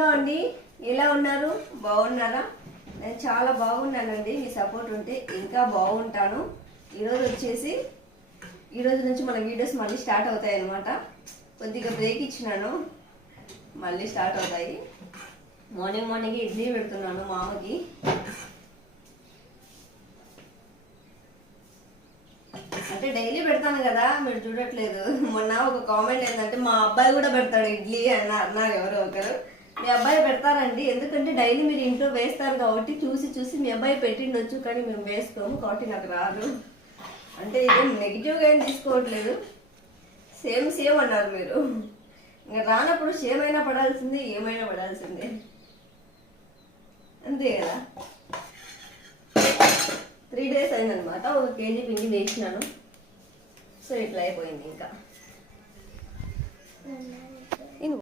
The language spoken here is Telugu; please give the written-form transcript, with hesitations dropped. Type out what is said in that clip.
హలో అండి, ఎలా ఉన్నారు? బాగున్నారా? నేను చాలా బాగున్నానండి. మీ సపోర్ట్ ఉంటే ఇంకా బాగుంటాను. ఈరోజు నుంచి మన వీడియోస్ మళ్ళీ స్టార్ట్ అవుతాయి అన్నమాట. కొద్దిగా బ్రేక్ ఇచ్చినాను, మళ్ళీ స్టార్ట్ అవుతాయి. మార్నింగ్ ఇడ్లీ పెడుతున్నాను మా అమ్మకి. అంటే డైలీ పెడతాను కదా, మీరు చూడట్లేదు. మొన్న ఒక కామెంట్ ఏంటంటే మా అబ్బాయి కూడా పెడతాడు ఇడ్లీ అన్నారు ఎవరో ఒకరు. మీ అబ్బాయి పెడతారండి, ఎందుకంటే డైలీ మీరు ఇంట్లో వేస్తారు కాబట్టి చూసి మీ అబ్బాయి పెట్టిండొచ్చు, కానీ మేము వేసుకోము కాబట్టి నాకు రాదు. అంటే ఇదేం నెగిటివ్గా ఏం తీసుకోవట్లేదు, సేమ్ అన్నారు మీరు. ఇంకా రానప్పుడు సేమ్ అయినా పడాల్సిందే, ఏమైనా పడాల్సిందే, అంతే కదా. 3 days అయిందనమాట, 1 kg పిండి వేసినాను. సో ఇట్లా అయిపోయింది ఇంకా.